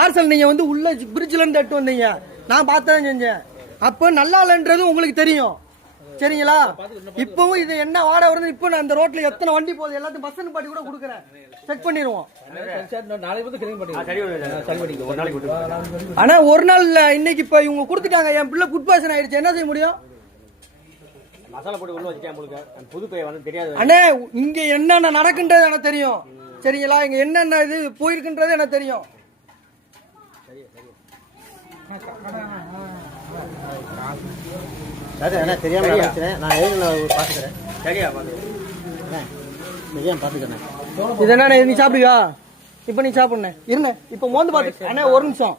Parcel நீங்கள் வந்து உள்ள பிரிட்ஜிலேருந்து எடுத்து வந்தீங்க, நான் பார்த்து தான் செஞ்சேன். அப்போ நல்லா இல்லைன்றது உங்களுக்கு தெரியும் சரிங்களா? இப்பவும் இது என்ன வாடகை வருது? இப்போ நான் அந்த ரோட்டில் எத்தனை வண்டி போகுது எல்லாத்தையும் பஸ் பாட்டி கூட கொடுக்குறேன், செக் பண்ணிடுவோம். ஆனால் ஒரு நாள் இல்லை, இன்னைக்கு இப்போ இவங்க கொடுத்துட்டாங்க, என் பிள்ளை ஃபுட் பாய்சன் ஆயிடுச்சு, என்ன செய்ய முடியும்? மசாலா போட்டு உள்ள வச்சுட்டேன் உங்களுக்கு புது பையன் வந்து தெரியாது. அண்ணே இங்க என்னென்ன நடக்குன்றது எனக்கு தெரியும் சரிங்களா? இங்க என்னென்ன இது போயிருக்குன்றது எனக்கு தெரியும். தெரியாம நான் பாத்துக்கிறேன். சரியா பாத்துக்கிறேன். இது என்ன நீ சாப்பிடுவியா? இப்ப நீ சாப்பிடுண்ணே இருண்ணே. இப்ப மோந்து பாத்து அண்ணே ஒரு நிமிஷம்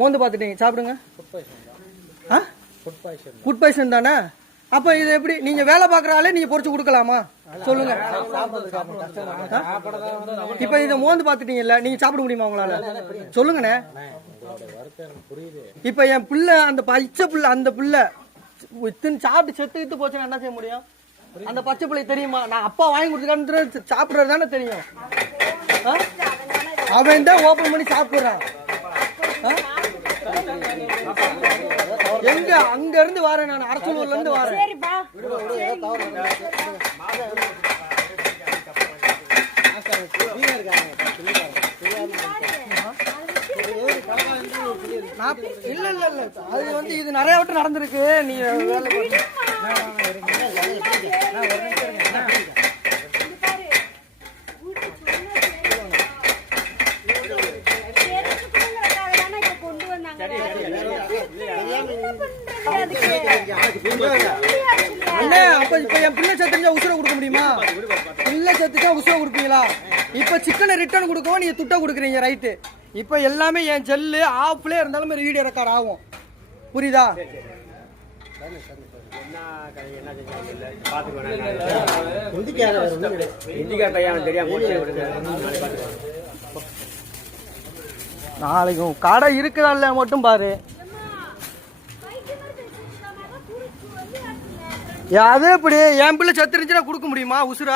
மோந்து பாத்துட்டீங்க, சாப்பிடுங்க. ஃபுட் பாய்சன் தானே? அப்ப இது எப்படி நீங்க வேலை பாக்குறாலே நீங்க பொறிச்சு கொடுக்கலாமா சொல்லுங்க? இப்ப இதை மோந்து பாத்துட்டீங்கல்ல, நீங்க சாப்பிட முடியுமா உங்களால? சொல்லுங்கண்ணே. இப்ப என் பிள்ளை அந்த பச்சை பிள்ளை, அந்த பிள்ளை சாப்பிட்டு செத்து போச்சுன்னா என்ன செய்ய முடியும்? அந்த பச்சை பிள்ளை தெரியுமா? நான் அப்பா வாங்கி கொடுத்துருக்கான்னு சாப்பிடுறது தானே தெரியும். அவன் தான் ஓபன் பண்ணி சாப்பிடுறான். எங்க அங்க இருந்து வரேன் நான், அரசலூர்ல இருந்து வரேன். இல்ல இல்ல இல்ல அது வந்து இது நிறைய வட்டம் நடந்திருக்கு. நீங்க அப்ப இப்ப என் பிள்ளை செத்துச்சா உசுர கொடுக்க முடியுமா? பிள்ளை செத்துச்சா உசுர கொடுப்பீங்களா? இப்ப சிக்கனை ரிட்டர்ன் கொடுக்கவும் நீங்க துட்ட கொடுக்குறீங்க, ரைட்டு. இப்ப எல்லாமே என் செல்லு ஆஃப்ல இருந்தாலும் வீடியோ ரெக்கார்ட் ஆகும், புரியுதா? நாளைக்கும் கடை இருக்குதா மட்டும் பாரு. அது எப்படி என் பிள்ளை செத்து இருந்துச்சுன்னா கொடுக்க முடியுமா உசுர?